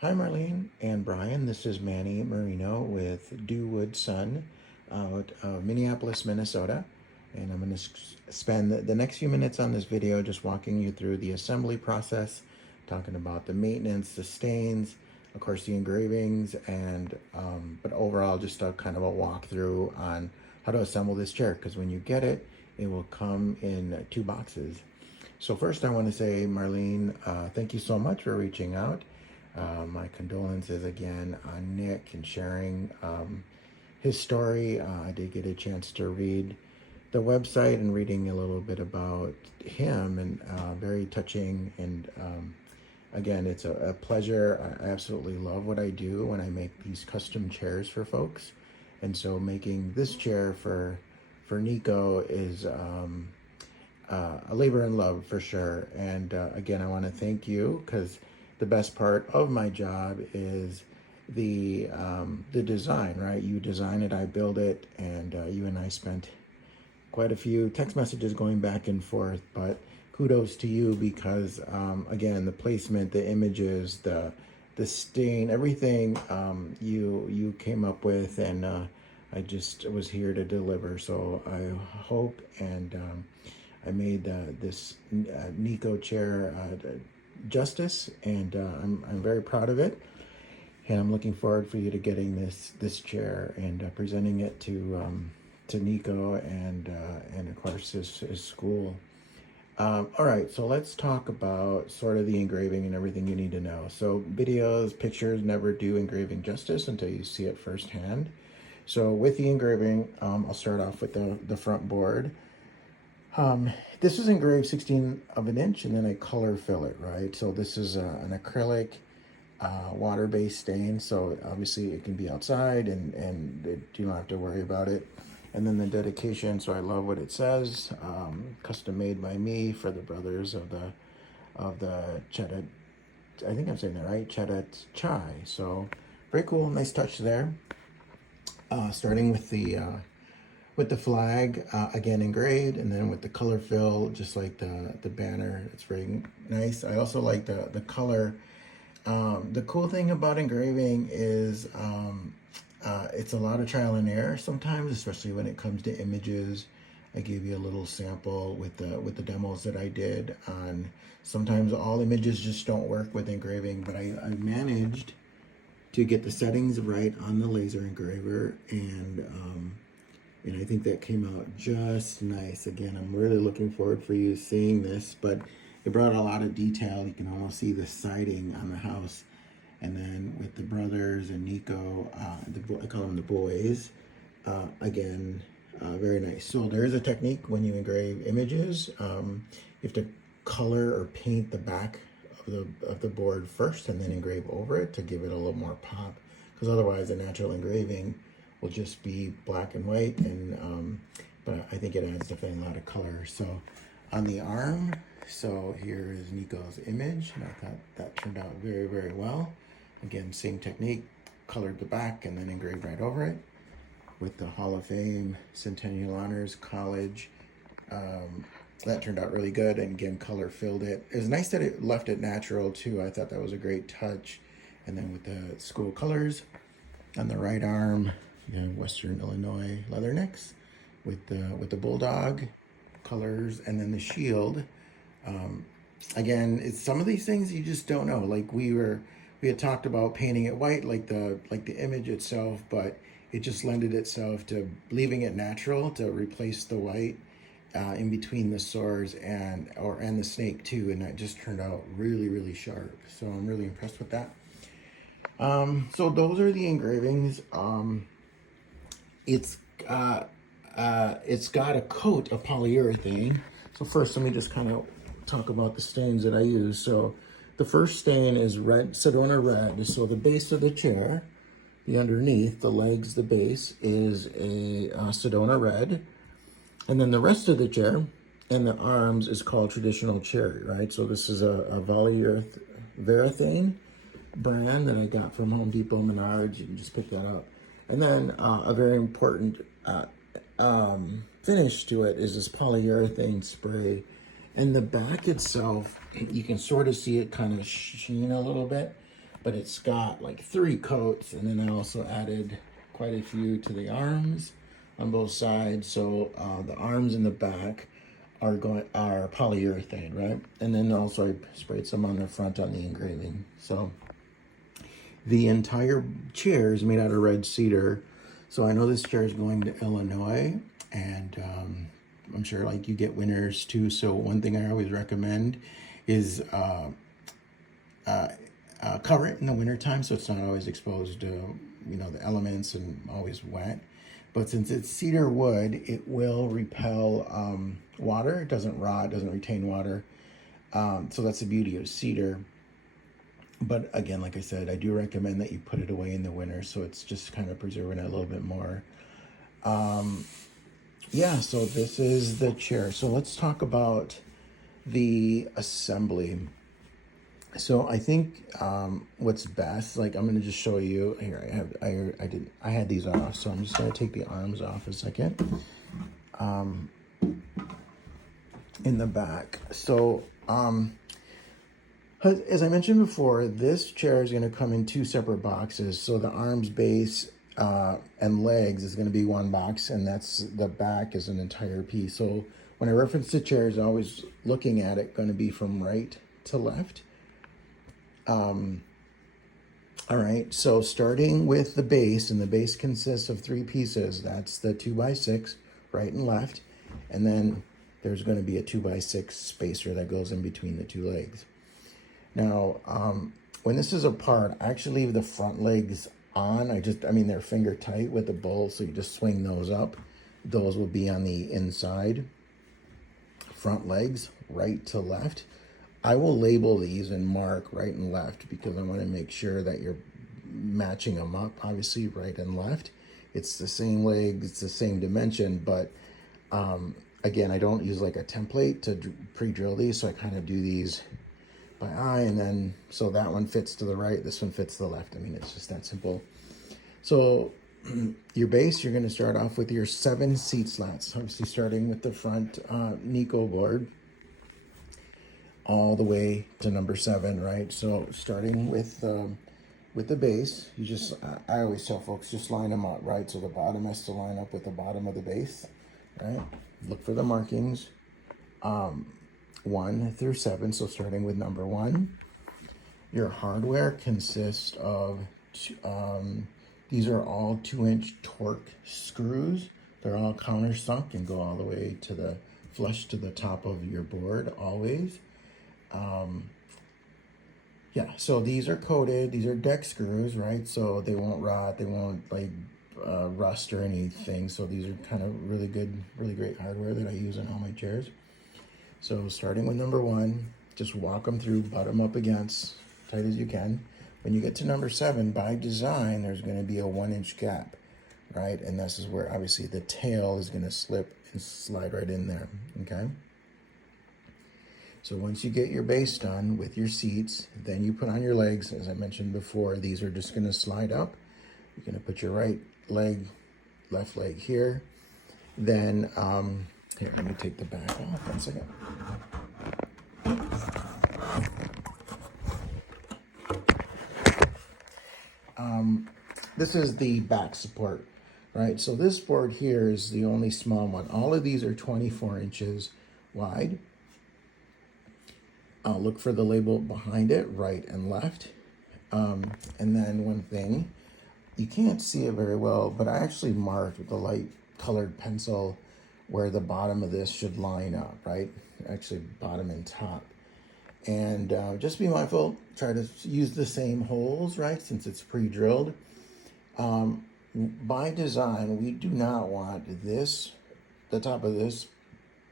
Hi, Marlene and Brian. This is Manny Marino with Dewwood Sun out of Minneapolis, Minnesota. And I'm going to spend the next few minutes on this video just walking you through the assembly process, talking about the maintenance, the stains, of course, the engravings, and but overall just a kind of a walkthrough on how to assemble this chair, because when you get it, it will come in two boxes. So first I want to say, Marlene, thank you so much for reaching out. My condolences again on Nick and sharing his story. I did get a chance to read the website and reading a little bit about him, and very touching. And again, it's a pleasure. I absolutely love what I do when I make these custom chairs for folks. And so making this chair for Nico is a labor in love for sure. And again, I want to thank you, because the best part of my job is the design, right? You design it, I build it, and you and I spent quite a few text messages going back and forth. But kudos to you, because again, the placement, the images, the stain, everything you came up with, and I just was here to deliver. So I hope, and I made this Nico chair justice, and I'm very proud of it, and I'm looking forward for you to getting this chair and presenting it to Nico, and of course his school. All right, so let's talk about sort of the engraving and everything you need to know. So videos, pictures never do engraving justice until you see it firsthand. So with the engraving, I'll start off with the front board. This is engraved 16 of an inch, and then I color fill it, right? So this is an acrylic water-based stain, so obviously it can be outside, and you don't have to worry about it. And then the dedication, so I love what it says, custom made by me for the brothers of the Cheddar, I think I'm saying that right, Cheddar Chai. So very cool, nice touch there. Starting with the flag, again engraved, and then with the color fill, just like the banner. It's very nice. I also like the color. The cool thing about engraving is it's a lot of trial and error sometimes, especially when it comes to images. I gave you a little sample with the demos that I did on. Sometimes all images just don't work with engraving, but I managed to get the settings right on the laser engraver, and I think that came out just nice. Again, I'm really looking forward for you seeing this, but it brought a lot of detail. You can almost see the siding on the house. And then with the brothers and Nico, I call them the boys, again, very nice. So there is a technique when you engrave images. You have to color or paint the back of the board first, and then engrave over it to give it a little more pop, because otherwise the natural engraving will just be black and white, and but I think it adds definitely a lot of color. So on the arm, so here is Nico's image, and I thought that turned out very, very well. Again, same technique, colored the back and then engraved right over it with the Hall of Fame, Centennial Honors, College. That turned out really good, and again, color filled it. It was nice that it left it natural too. I thought that was a great touch. And then with the school colors on the right arm, you know, Western Illinois leathernecks with the bulldog colors, and then the shield. Again, it's some of these things you just don't know. Like we had talked about painting it white, like the image itself, but it just lended itself to leaving it natural to replace the white in between the swords and the snake too, and that just turned out really, really sharp. So I'm really impressed with that. So those are the engravings. It's got a coat of polyurethane. So first, let me just kind of talk about the stains that I use. So the first stain is red, Sedona red. So the base of the chair, the underneath, the legs, the base is a Sedona red. And then the rest of the chair and the arms is called traditional cherry, right? So this is a Varathane brand that I got from Home Depot, Menards. You can just pick that up. And then a very important finish to it is this polyurethane spray. And the back itself, you can sort of see it kind of sheen a little bit, but it's got like 3 coats, and then I also added quite a few to the arms on both sides. So the arms in the back are polyurethane, right? And then also I sprayed some on the front on the engraving. So the entire chair is made out of red cedar. So I know this chair is going to Illinois, and I'm sure like you get winners too. So one thing I always recommend is cover it in the wintertime so it's not always exposed to the elements and always wet. But since it's cedar wood, it will repel water. It doesn't rot, it doesn't retain water. So that's the beauty of cedar. But again, like I said, I do recommend that you put it away in the winter, so it's just kind of preserving it a little bit more. Yeah, so this is the chair. So let's talk about the assembly. So I think what's best, like I'm gonna just show you here. I had these off, so I'm just gonna take the arms off a second. In the back. So as I mentioned before, this chair is gonna come in 2 separate boxes. So the arms, base, and legs is gonna be 1 box, and that's the back is an entire piece. So when I reference the chairs, always looking at it gonna be from right to left. All right, so starting with the base, and the base consists of 3 pieces. That's the 2x6, right and left, and then there's going to be a 2x6 spacer that goes in between the 2 legs. Now, when this is apart, I actually leave the front legs on. They're finger tight with the bowl, so you just swing those up. Those will be on the inside. Front legs, right to left. I will label these and mark right and left because I want to make sure that you're matching them up, obviously right and left. It's the same leg, it's the same dimension, but again, I don't use like a template to pre-drill these, so I kind of do these by eye, and then so that one fits to the right, this one fits to the left. I mean, it's just that simple. So your base, you're going to start off with your 7 seat slats, obviously starting with the front Nico board all the way to number 7, right? So starting with the base, I always tell folks, just line them up, right? So the bottom has to line up with the bottom of the base, right? Look for the markings, 1 through 7. So starting with number 1, your hardware consists of, these are all 2-inch torque screws. They're all countersunk and go all the way to the flush to the top of your board always. Yeah, so these are coated, these are deck screws, right? So they won't rot, they won't like rust or anything. So these are kind of really good, really great hardware that I use on all my chairs. So starting with number 1, just walk them through, butt them up against, tight as you can. When you get to number 7, by design, there's gonna be a 1-inch gap, right? And this is where obviously the tail is gonna slip and slide right in there, okay? So once you get your base done with your seats, then you put on your legs. As I mentioned before, these are just gonna slide up. You're gonna put your right leg, left leg here. Then, here, let me take the back off, 1 second. This is the back support, right? So this board here is the only small one. All of these are 24 inches wide. I'll look for the label behind it, right and left. And then one thing, you can't see it very well, but I actually marked with a light colored pencil where the bottom of this should line up, right? Actually bottom and top. And just be mindful, try to use the same holes, right? Since it's pre-drilled. By design, we do not want this, the top of this,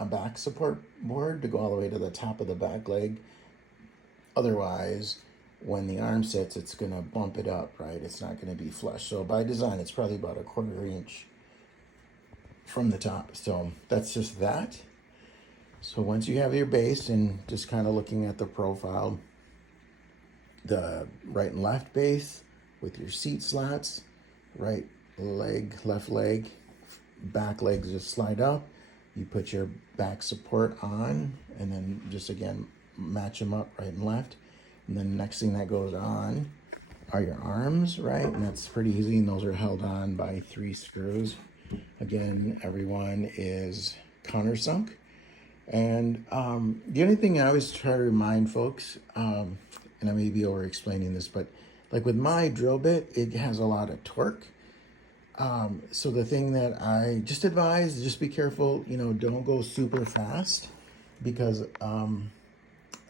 a back support board to go all the way to the top of the back leg. Otherwise, when the arm sits, it's gonna bump it up, right? It's not gonna be flush. So by design, it's probably about a 1/4 inch from the top. So that's just that. So once you have your base and just kind of looking at the profile, the right and left base with your seat slats, right leg, left leg, back legs just slide up. You put your back support on, and then just again match them up right and left. And then the next thing that goes on are your arms, right? And that's pretty easy, and those are held on by 3 screws. Again, everyone is countersunk. And the only thing I always try to remind folks, and I may be over explaining this, but like with my drill bit, it has a lot of torque. So the thing that I just advise, just be careful, you know, don't go super fast, because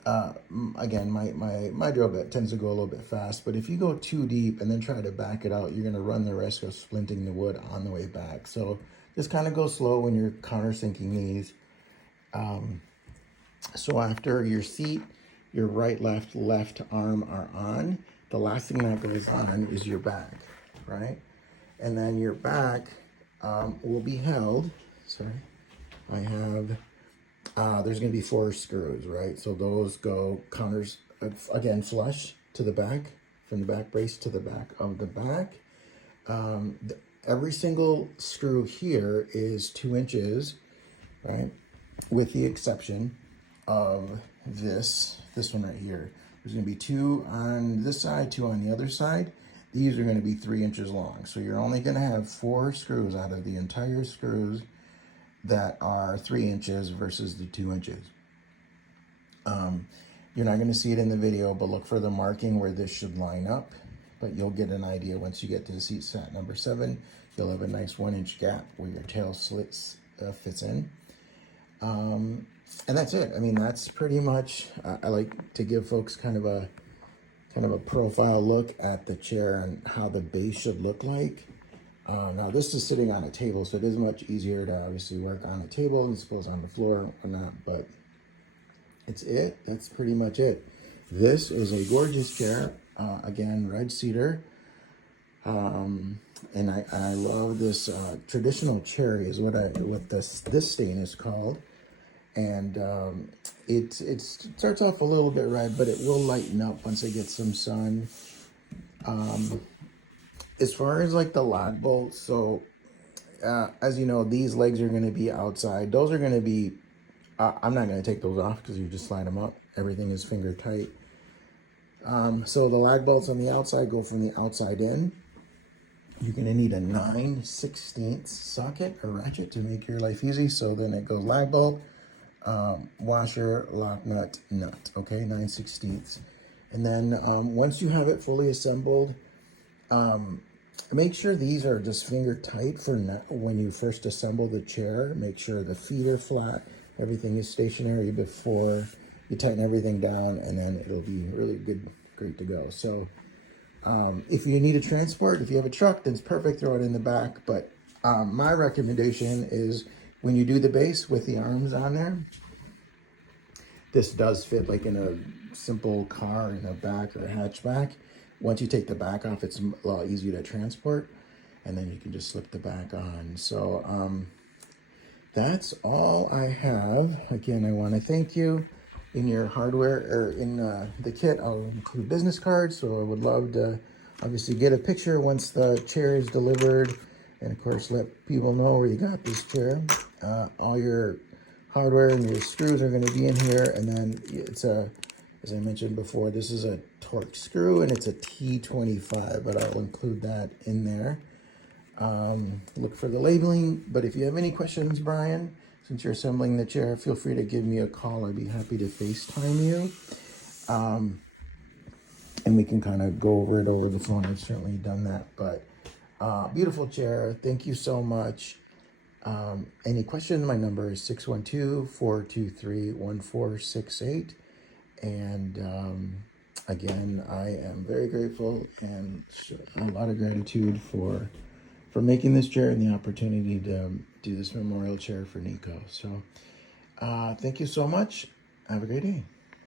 again, my drill bit tends to go a little bit fast, but if you go too deep and then try to back it out, you're going to run the risk of splinting the wood on the way back. So just kind of go slow when you're countersinking these. So after your seat, your right, left arm are on. The last thing that goes on is your back, right? And then your back will be held. Sorry, I have, there's going to be 4 screws, right? So those go counters, again, flush to the back, from the back brace to the back of the back. Every single screw here is 2 inches, right? With the exception of this one right here. There's going to be 2 on this side, 2 on the other side. These are going to be 3 inches long. So you're only going to have 4 screws out of the entire screws that are 3 inches versus the 2 inches. You're not going to see it in the video, but look for the marking where this should line up. But you'll get an idea once you get to the seat set number 7. You'll have a nice 1-inch gap where your tail slits fits in. And that's it. I mean, that's pretty much, I like to give folks kind of a profile look at the chair and how the base should look like. Now this is sitting on a table, so it is much easier to obviously work on a table as opposed on the floor or not, but that's pretty much it. This is a gorgeous chair, again, red cedar. And I love this traditional cherry is what this stain is called. And it starts off a little bit red, but it will lighten up once it gets some sun. As far as like the lag bolts, so as you know, these legs are going to be outside. Those are going to be, I'm not going to take those off because you just slide them up. Everything is finger tight. So the lag bolts on the outside go from the outside in. You're going to need a 9/16 socket or ratchet to make your life easy. So then it goes lag bolt, washer, lock nut, nut. Okay, 9/16. And then once you have it fully assembled, make sure these are just finger tight for when you first assemble the chair. Make sure the feet are flat, everything is stationary before you tighten everything down, and then it'll be really great to go. So if you need a transport, if you have a truck, then it's perfect, throw it in the back. But my recommendation is when you do the base with the arms on there, this does fit like in a simple car in the back or a hatchback. Once you take the back off, it's a lot easier to transport, and then you can just slip the back on. So that's all I have. Again, I want to thank you. In your hardware or in the kit, I'll include business cards, so I would love to obviously get a picture once the chair is delivered, and of course let people know where you got this chair. All your hardware and your screws are going to be in here, and then it's as I mentioned before, this is a torque screw and it's a T25, but I'll include that in there. Look for the labeling, but if you have any questions, Brian, since you're assembling the chair, feel free to give me a call. I'd be happy to FaceTime you. And we can kind of go over it over the phone. I've certainly done that, but beautiful chair. Thank you so much. Any questions? My number is 612-423-1468. And again, I am very grateful and a lot of gratitude for making this chair and the opportunity to do this memorial chair for Nico. So thank you so much. Have a great day.